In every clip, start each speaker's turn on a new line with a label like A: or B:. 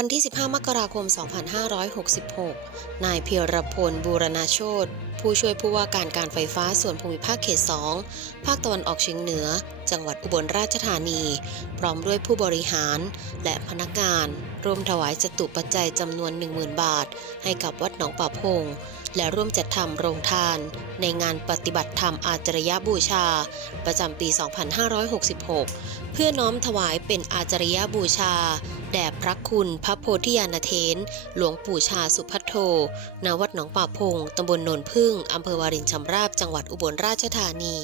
A: วันที่ 15 มกราคม 2566 นายเพียรพลบูรณาโชตผู้ช่วยผู้ว่าการการไฟฟ้าส่วนภูมิภาคเขต 2 ภาคตะวันออกเฉียงเหนือ จังหวัดอุบลราชธานี พร้อมด้วยผู้บริหารและพนักงาน ร่วมถวายจตุปัจจัยจำนวน 10,000 บาท ให้กับวัดหนองป่าพง และร่วมจัดทำโรงทาน ในงานปฏิบัติธรรมอาจารยบูชา ประจำปี 2566 เพื่อน้อมถวายเป็นอาจารยบูชา แด่พระคุณพระโพธิญาณเทนหลวงปู่ชาสุพัทโทณวัดหนองป่าพง ตำบลโนนพึ่ง อำเภอวารินชำราบ จังหวัดอุบลราชธานี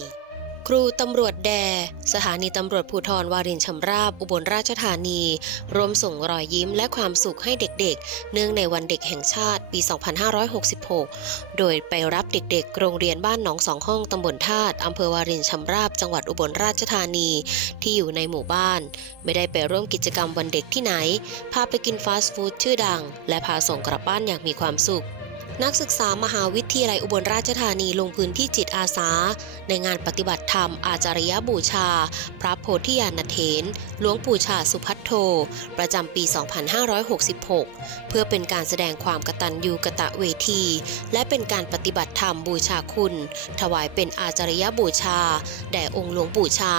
A: ครูตำรวจแด สถานีตำรวจภูธรวารินชำราบ อุบลราชธานี ร่วมส่งรอยยิ้มและความสุขให้เด็กๆ เนื่องในวันเด็กแห่งชาติปี 2566 โดยไปรับเด็กๆ โรงเรียนบ้านหนองสองห้องตำบลธาตุอำเภอวารินชำราบ จังหวัดอุบลราชธานี ที่อยู่ในหมู่บ้าน ไม่ได้ไปร่วมกิจกรรมวันเด็กที่ไหน พาไปกินฟาสต์ฟู้ดชื่อดัง และพาส่งกลับบ้านอย่างมีความสุข นักศึกษามหาวิทยาลัยอุบลราชธานีลงพื้นที่จิตอาสา ในงานปฏิบัติธรรม อาจารยบูชา พระโพธิญาณเถนหลวงปู่ชาสุพัทโท ประจำปี 2566 เพื่อเป็นการแสดงความกตัญญูกะตะเวที และเป็นการปฏิบัติธรรมบูชาคุณ ถวายเป็นอาจารยบูชา แด่องค์หลวงปู่ชา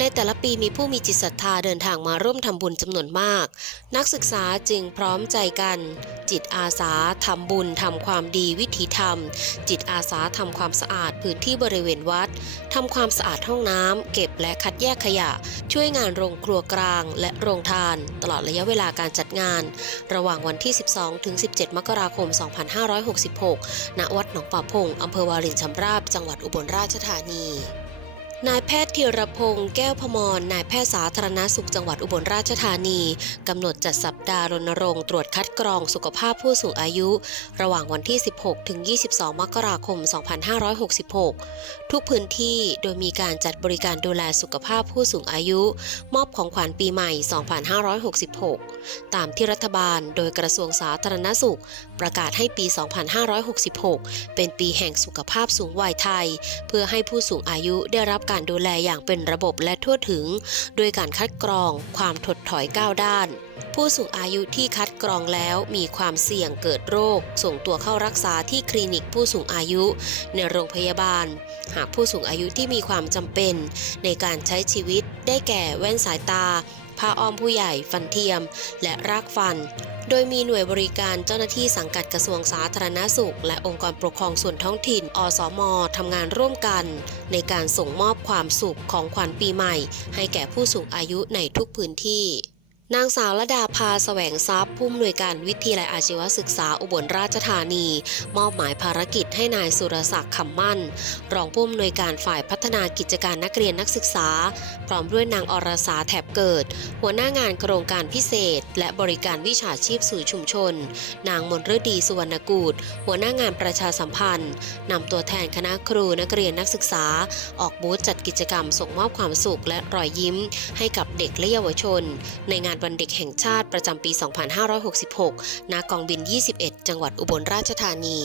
A: ในแต่ละปีมีผู้มีจิตศรัทธาเดินทางมาร่วมทำบุญจำนวนมาก นักศึกษาจึงพร้อมใจกัน จิตอาสาทำบุญทำความดีวิถีธรรม จิตอาสาทำความสะอาดพื้นที่บริเวณวัดทำความสะอาดห้องน้ำเก็บและคัดแยกขยะ ช่วยงานโรงครัวกลางและโรงทาน ตลอดระยะเวลาการจัดงาน ระหว่างวันที่ 12 ถึง 17 มกราคม 2566 ณ วัดหนองป่าพง อำเภอวารินชำราบ จังหวัดอุบลราชธานี นายแพทย์ธีรพงศ์แก้วพมรนายแพทย์สาธารณสุขจังหวัดอุบลราชธานี กำหนดจัดสัปดาห์รณรงค์ตรวจคัดกรองสุขภาพผู้สูงอายุ ระหว่างวันที่ 16 ถึง 22 มกราคม 2566 ทุกพื้นที่โดยมีการจัดบริการดูแลสุขภาพผู้สูงอายุ มอบของขวัญปีใหม่ 2566 ตามที่รัฐบาลโดยกระทรวงสาธารณสุข ประกาศให้ปี 2566 เป็นปีแห่งสุขภาพสูงวัยไทย เพื่อให้ผู้สูงอายุได้รับการดูแลอย่างเป็นระบบและทั่วถึง โดยการคัดกรองความถดถอยก้าวด้าน ผู้สูงอายุที่คัดกรองแล้วมีความเสี่ยงเกิดโรค ส่งตัวเข้ารักษาที่คลินิกผู้สูงอายุ ในโรงพยาบาล หากผู้สูงอายุที่มีความจำเป็น ในการใช้ชีวิตได้แก่แว่นสายตา ผ้าอ้อมผู้ใหญ่ฟันเทียม และรากฟัน โดยมีหน่วยบริการเจ้าหน้าที่สังกัดกระทรวงสาธารณสุข และองค์กรปกครองส่วนท้องถิ่น อสมทำงานร่วมกัน ในการส่งมอบความสุขของขวัญปีใหม่ ให้แก่ผู้สูงอายุในทุกพื้นที่ นางสาวระดาพาแสวงทรัพย์ผู้อำนวยการวิทยาลัยอาชีวศึกษาอุบลราชธานี มอบหมายภารกิจให้นายสุรศักดิ์คำมั่น รองผู้อำนวยการฝ่ายพัฒนากิจการนักเรียนนักศึกษา พร้อมด้วยนางอรสาแถบเกิด หัวหน้างานโครงการพิเศษ และบริการวิชาชีพสู่ชุมชน นางมนฤดีสุวรรณกูลหัวหน้างานประชาสัมพันธ์นำตัวแทนคณะครูนักเรียนนักศึกษา ออกบูธจัดกิจกรรมส่งมอบความสุขและรอยยิ้ม ให้กับเด็กและเยาวชน ในงานวันเด็กแห่งชาติประจำปี 2566 ณ กองบิน 21 จังหวัดอุบลราชธานี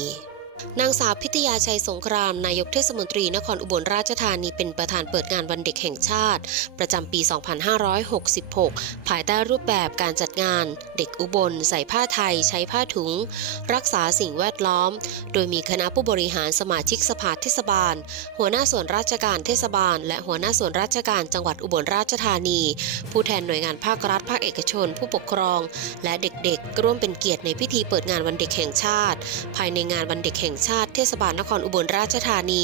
A: นางสาวพิทยาชัยสงคราม นายกเทศมนตรีนครอุบลราชธานีเป็นประธานเปิดงานวันเด็กแห่งชาติ ประจำปี 2566 ภายใต้รูปแบบการจัดงาน เด็กอุบล ใส่ผ้าไทย ใช้ผ้าถุง รักษาสิ่งแวดล้อม โดยมีคณะผู้บริหารสมาชิกสภาเทศบาล หัวหน้าส่วนราชการเทศบาล และหัวหน้าส่วนราชการจังหวัดอุบลราชธานี ผู้แทนหน่วยงานภาครัฐภาคเอกชน ผู้ปกครอง และเด็กๆ ร่วมเป็นเกียรติในพิธีเปิดงานวันเด็กแห่งชาติ ภายในงานวันเด็กแห่งชาติเทศบาลนครอุบลราชธานี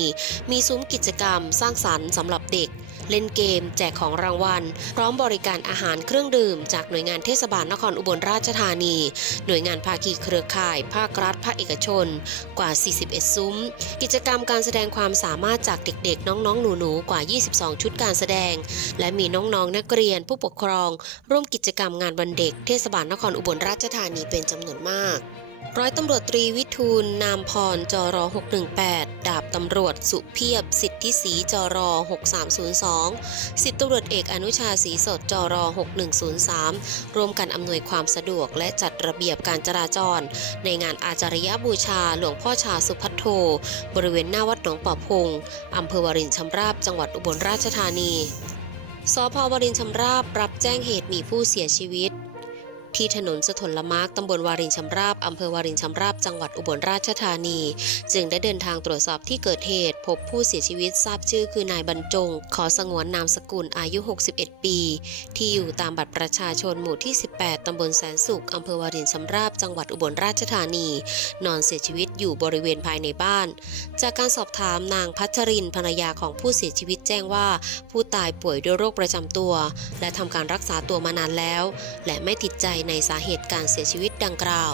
A: มีซุ้มกิจกรรม สร้างสรรค์สำหรับเด็ก เล่นเกม แจกของรางวัล พร้อมบริการอาหารเครื่องดื่ม จากหน่วยงานเทศบาลนครอุบลราชธานี หน่วยงานภาคีเครือข่าย ภาครัฐ ภาคเอกชน กว่า 41 ซุ้ม กิจกรรมการแสดงความสามารถจากเด็กๆ น้องๆ หนูๆ กว่า 22 ชุดการแสดง และมีน้องๆ นักเรียน ผู้ปกครอง ร่วมกิจกรรมงานวันเด็ก เทศบาลนครอุบลราชธานีเป็นจำนวนมาก ร้อยตำรวจตรีวิทูลนามพรจร618 ดาบตำรวจสุเพียบ สิทธิศรีจร6302 สิบตำรวจเอกอนุชาศรีสดจร6103 ร่วมกันอำนวยความสะดวกและจัดระเบียบการจราจร ในงานอาจารยบูชาหลวงพ่อชาสุพัทโท บริเวณหน้าวัดหนองป่าพงอำเภอวรินชำราบจังหวัดอุบลราชธานีสพวรินชำราบรับแจ้งเหตุมีผู้เสียชีวิต ที่ถนนสถนละมากตำบลวารินชำราบอำเภอวารินชำราบจังหวัดอุบลราชธานี จึงได้เดินทางตรวจสอบที่เกิดเหตุ พบผู้เสียชีวิตทราบชื่อคือนายบรรจง ขอสงวนนามสกุลอายุ 61 ปี ที่อยู่ตามบัตรประชาชนหมู่ที่ 18 ตำบลแสนสุขอำเภอวารินชำราบจังหวัดอุบลราชธานี นอนเสียชีวิตอยู่บริเวณภายในบ้าน จากการสอบถามนางพัชรินภรรยาของผู้เสียชีวิตแจ้งว่า ผู้ตายป่วยด้วยโรคประจำตัว และทำการรักษาตัวมานานแล้ว และไม่ติดใจในสาเหตุการเสียชีวิตดังกล่าว